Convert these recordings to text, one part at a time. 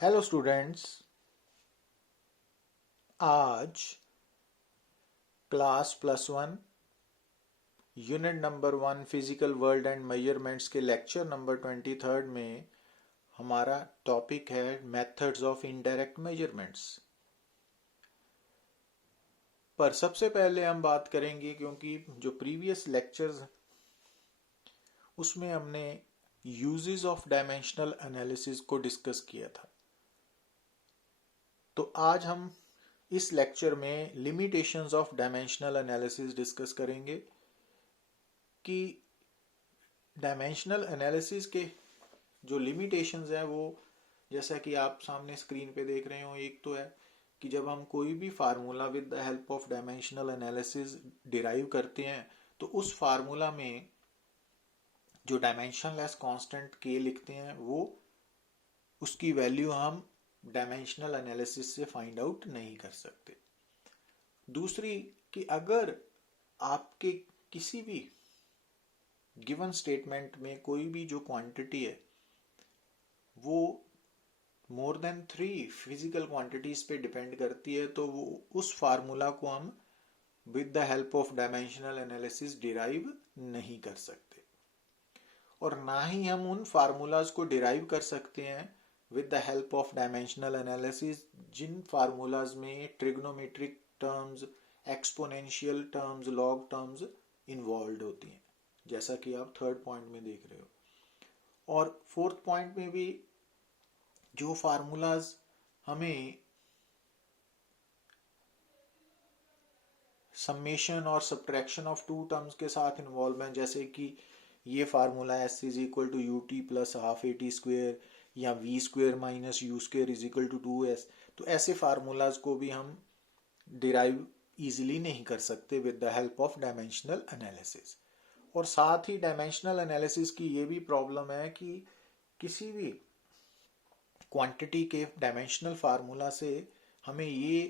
Hello students. आज class +1 unit number 1 physical world and measurements के lecture number 23 में हमारा टॉपिक है मेथड्स ऑफ इनडायरेक्ट मेजरमेंट्स। पर सबसे पहले हम बात करेंगे, क्योंकि जो प्रीवियस लेक्चर्स उसमें हमने यूजेस ऑफ डायमेंशनल एनालिसिस को डिस्कस किया था, तो आज हम इस लेक्चर में limitations of dimensional analysis discuss करेंगे कि डायमेंशनल एनालिसिस के जो लिमिटेशंस हैं वो, जैसा कि आप सामने स्क्रीन पे देख रहे हो, एक तो है कि जब हम कोई भी formula with the help of dimensional analysis derive करते हैं तो उस फार्मूला में जो डायमेंशनलेस कांस्टेंट k लिखते हैं वो उसकी वैल्यू हम डायमेंशनल एनालिसिस से फाइंड आउट नहीं कर सकते। दूसरी कि अगर आपके किसी भी गिवन स्टेटमेंट में कोई भी जो क्वांटिटी है वो मोर देन 3 फिजिकल क्वांटिटीज पे डिपेंड करती है, तो वो उस फार्मूला को हम with the help of dimensional analysis derive नहीं कर सकते, और ना ही हम उन फार्मूलाज को डिराइव कर सकते हैं with the help of dimensional analysis जिन फार्मूलाज में trigonometric terms, exponential terms, log terms involve होती हैं, जैसा कि आप थर्ड पॉइंट में देख रहे हो। और फोर्थ पॉइंट में भी जो फार्मूलाज हमें समेशन और सब्ट्रैक्शन ऑफ टू टर्म्स के साथ इन्वॉल्व हैं, जैसे कि ये formula S is equal to ut plus half AT square या v square minus u square is equal to 2s, तो ऐसे फार्मूलाज को भी हम डिराइव इजीली नहीं कर सकते with the help of dimensional analysis. और साथ ही डायमेंशनल एनालिसिस की ये भी प्रॉब्लम है कि किसी भी क्वांटिटी के डायमेंशनल फार्मूला से हमें ये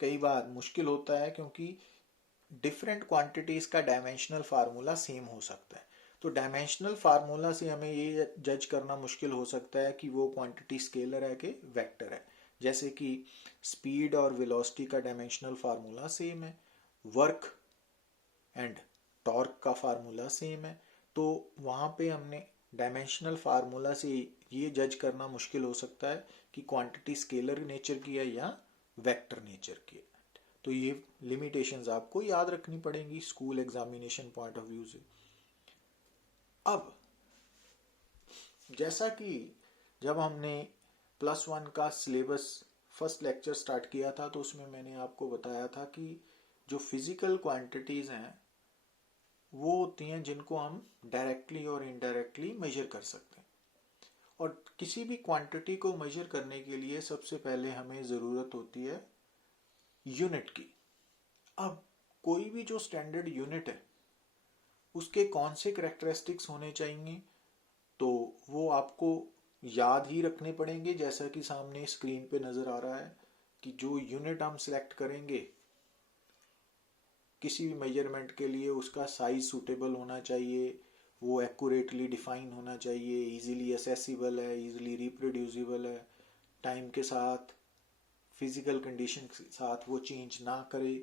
कई बार मुश्किल होता है, क्योंकि डिफरेंट क्वांटिटीज का डायमेंशनल फार्मूला सेम हो सकता है। तो डायमेंशनल फार्मूला से हमें ये जज करना मुश्किल हो सकता है कि वो क्वांटिटी स्केलर है कि वेक्टर है। जैसे कि स्पीड और वेलोसिटी का डायमेंशनल फार्मूला सेम है, वर्क एंड टॉर्क का फार्मूला सेम है, तो वहाँ पे हमने डायमेंशनल फार्मूला से ये जज करना मुश्किल हो सकता है कि क्वांटिटी स्केलर नेचर की है या वेक्टर नेचर की है। तो ये लिमिटेशंस आपको याद रखनी पड़ेंगी school examination point of view से। अब जैसा कि जब हमने +1 का सिलेबस फर्स्ट लेक्चर स्टार्ट किया था तो उसमें मैंने आपको बताया था कि जो फिजिकल क्वांटिटीज हैं वो होती हैं जिनको हम डायरेक्टली और इनडायरेक्टली मेजर कर सकते हैं, और किसी भी क्वांटिटी को मेजर करने के लिए सबसे पहले हमें ज़रूरत होती है यूनिट की। अब कोई भी जो स्टैंडर्ड यूनिट है उसके कौन से करेक्टरिस्टिक्स होने चाहिए, तो वो आपको याद ही रखने पड़ेंगे, जैसा कि सामने स्क्रीन पे नज़र आ रहा है कि जो यूनिट हम सिलेक्ट करेंगे किसी भी मेजरमेंट के लिए उसका साइज सूटेबल होना चाहिए, वो एक्यूरेटली डिफाइन होना चाहिए, इजीली असेसिबल है, इजीली रिप्रोड्यूसिबल है, टाइम के साथ फिजिकल कंडीशन के साथ वो चेंज ना करे।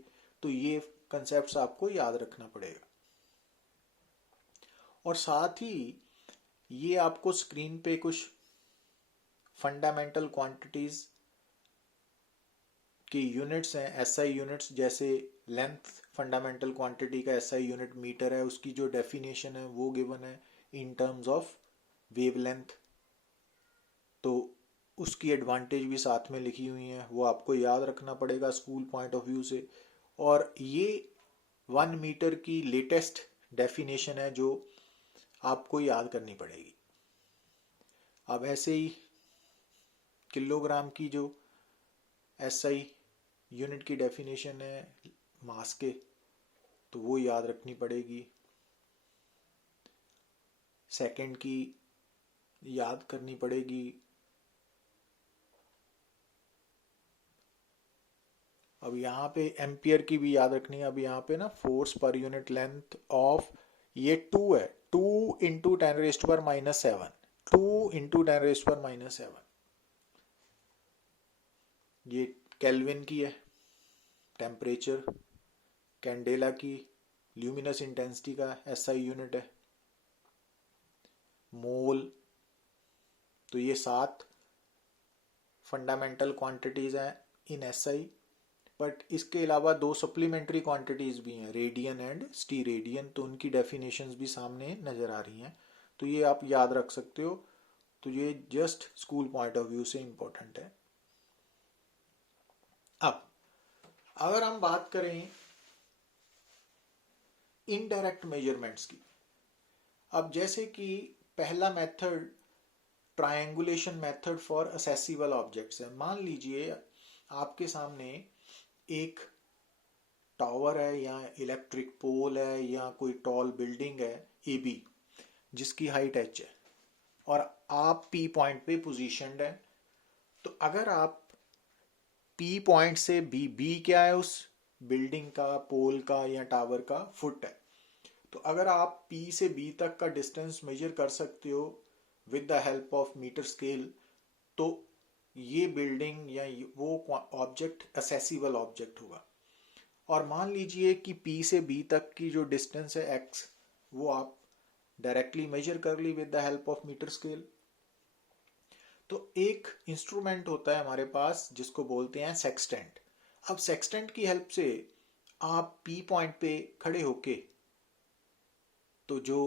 तो ये कंसेप्ट्स आपको याद रखना पड़ेगा। और साथ ही ये आपको स्क्रीन पे कुछ फंडामेंटल क्वांटिटीज के यूनिट्स हैं, SI यूनिट्स, जैसे लेंथ फंडामेंटल क्वांटिटी का SI यूनिट मीटर है, उसकी जो डेफिनेशन है वो गिवन है इन टर्म्स ऑफ वेवलेंथ, तो उसकी एडवांटेज भी साथ में लिखी हुई है, वो आपको याद रखना पड़ेगा स्कूल पॉइंट ऑफ व्यू से। और ये 1 मीटर की लेटेस्ट डेफिनेशन है जो आपको याद करनी पड़ेगी। अब ऐसे ही किलोग्राम की जो SI यूनिट की डेफिनेशन है मास के, तो वो याद रखनी पड़ेगी। सेकंड की याद करनी पड़ेगी। अब यहाँ पे एम्पियर की भी याद रखनी है। अब यहाँ पे ना force per unit length of ये 2 है, 2 × 10⁻⁻⁷, 2 × 10⁻⁷ ये केल्विन की है टेम्परेचर, कैंडेला की ल्यूमिनस इंटेंसिटी का एसआई यूनिट है, मोल। तो ये 7 फंडामेंटल क्वांटिटीज हैं इन एसआई, बट इसके अलावा 2 सप्लीमेंट्री क्वांटिटीज भी हैं, रेडियन एंड स्टीरेडियन, तो उनकी डेफिनेशंस भी सामने नज़र आ रही हैं। तो ये आप याद रख सकते हो, तो ये just school point of view से इम्पोर्टेंट है। अब अगर हम बात करें इनडायरेक्ट मेजरमेंट्स की, अब जैसे कि पहला method triangulation method for accessible objects है। मान लीजिए आपके सामने एक टावर है या इलेक्ट्रिक पोल है या कोई टॉल बिल्डिंग है एबी जिसकी हाइट h है और आप पी पॉइंट पे पोजीशनड है। तो अगर आप पी पॉइंट से बी क्या है उस बिल्डिंग का, पोल का या टावर का, फुट है। तो अगर आप पी से बी तक का डिस्टेंस मेजर कर सकते हो with the help of metre scale, तो ये बिल्डिंग या वो ऑब्जेक्ट असेसिबल ऑब्जेक्ट होगा। और मान लीजिए कि P से B तक की जो डिस्टेंस है x, वो आप डायरेक्टली मेजर कर ली with the help of metre scale. तो एक इंस्ट्रूमेंट होता है हमारे पास जिसको बोलते हैं सेक्सटेंट। अब सेक्सटेंट की हेल्प से आप P पॉइंट पे खड़े होके तो जो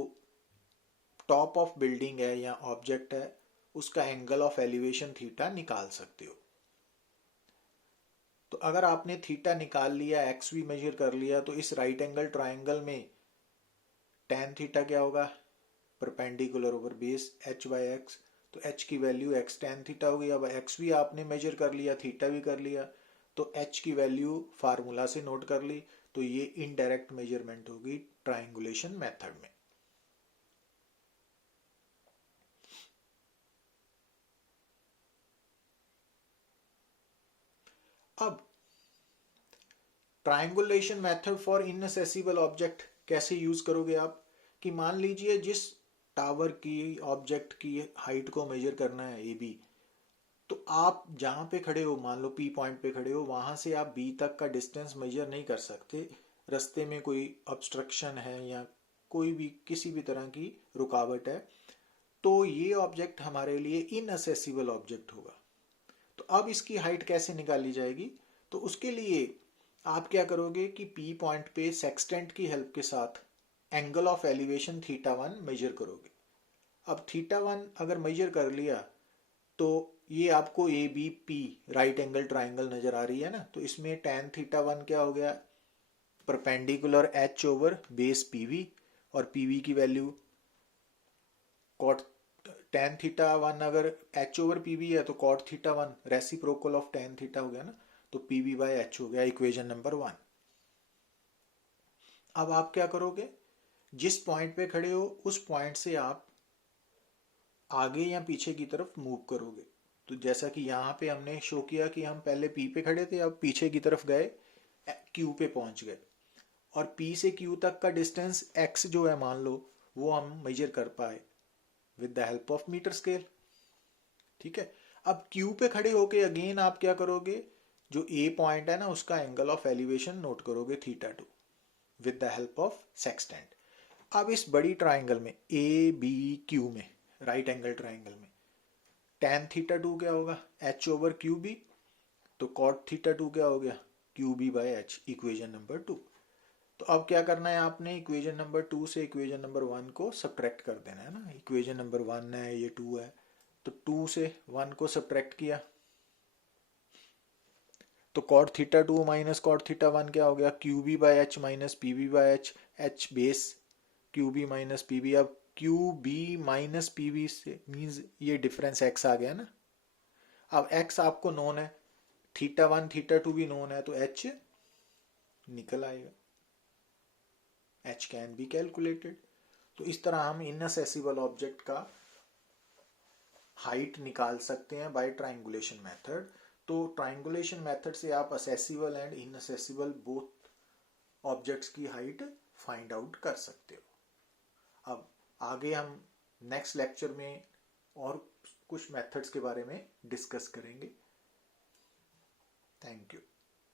टॉप ऑफ बिल्डिंग है या ऑब्जेक्ट है उसका एंगल ऑफ एलिवेशन थीटा निकाल सकते हो। तो अगर आपने थीटा निकाल लिया, एक्स भी मेजर कर लिया, तो इस राइट एंगल ट्राइंगल में टेन थीटा क्या होगा, परपेंडिकुलर ओवर बेस h/x। तो h की वैल्यू x टेन थीटा हो गई। अब x भी आपने मेजर कर लिया, थीटा भी कर लिया, तो h की वैल्यू फार्मूला से नोट कर ली। तो ये इनडायरेक्ट मेजरमेंट होगी ट्राइंगुलेशन मेथड में। अब triangulation method for inaccessible object कैसे यूज करोगे आप, कि मान लीजिए जिस टावर की ऑब्जेक्ट की हाइट को मेजर करना है ए बी, तो आप जहां पे खड़े हो, मान लो पी पॉइंट पे खड़े हो, वहां से आप बी तक का डिस्टेंस मेजर नहीं कर सकते। रास्ते में कोई ऑब्स्ट्रक्शन है या कोई भी किसी भी तरह की रुकावट है, तो ये ऑब्जेक्ट हमारे लिए इनअसेसिबल ऑब्जेक्ट होगा। तो अब इसकी हाइट कैसे निकाली जाएगी, तो उसके लिए आप क्या करोगे कि पी पॉइंट पे सेक्सटेंट की हेल्प के साथ एंगल ऑफ एलिवेशन θ1 मेजर करोगे। अब θ1 अगर मेजर कर लिया तो ये आपको A B P right angle triangle नजर आ रही है ना, तो इसमें tan θ1 क्या हो गया, perpendicular h over base PV, और पीवी की वैल्यू कॉट tan θ1 अगर h ओवर पीवी है तो cot θ1 reciprocal of tan theta हो गया ना, तो पीवी बाय h हो गया, इक्वेशन नंबर 1। अब आप क्या करोगे, जिस पॉइंट पे खड़े हो उस पॉइंट से आप आगे या पीछे की तरफ मूव करोगे। तो जैसा कि यहाँ पे हमने शो किया कि हम पहले P पे खड़े थे, अब पीछे की तरफ गए, Q पे पहुंच गए, और P से Q तक का डिस्टेंस X जो है मान लो, वो हम मेजर कर पाए with the help of metre scale. ठीक है। अब Q पे खड़े होके अगेन आप क्या करोगे, जो A पॉइंट है ना उसका एंगल ऑफ एलिवेशन नोट करोगे θ2 with the help of sextant. अब इस बड़ी ट्राइंगल में ABQ में, राइट एंगल ट्राइंगल में, tan θ2 क्या होगा, h ओवर क्यू बी, तो cot θ2 क्या हो गया, Q B by H, equation number 2। तो अब क्या करना है आपने, इक्वेशन नंबर 2 से इक्वेशन नंबर 1 को सब्ट्रैक्ट कर देना है ना। इक्वेशन नंबर 1 है, ये 2 है, तो 2 से 1 को सब्ट्रैक्ट किया तो cot θ2 माइनस cot θ1 क्या हो गया, Q B by H minus P B by H, H base Q B minus P B. अब Q B minus P B से मीन्स ये डिफरेंस x आ गया ना। अब x आपको नोन है, θ1 θ2 भी नोन है, तो h निकल आएगा, h कैन बी कैलकुलेटेड। तो इस तरह हम इनअसेसिबल ऑब्जेक्ट का हाइट निकाल सकते हैं बाय ट्राइंगुलेशन मेथड। तो ट्राइंगुलेशन मेथड से आप accessible and inaccessible both objects की हाइट फाइंड आउट कर सकते हो। अब आगे हम नेक्स्ट लेक्चर में और कुछ मेथड्स के बारे में डिस्कस करेंगे। Thank you.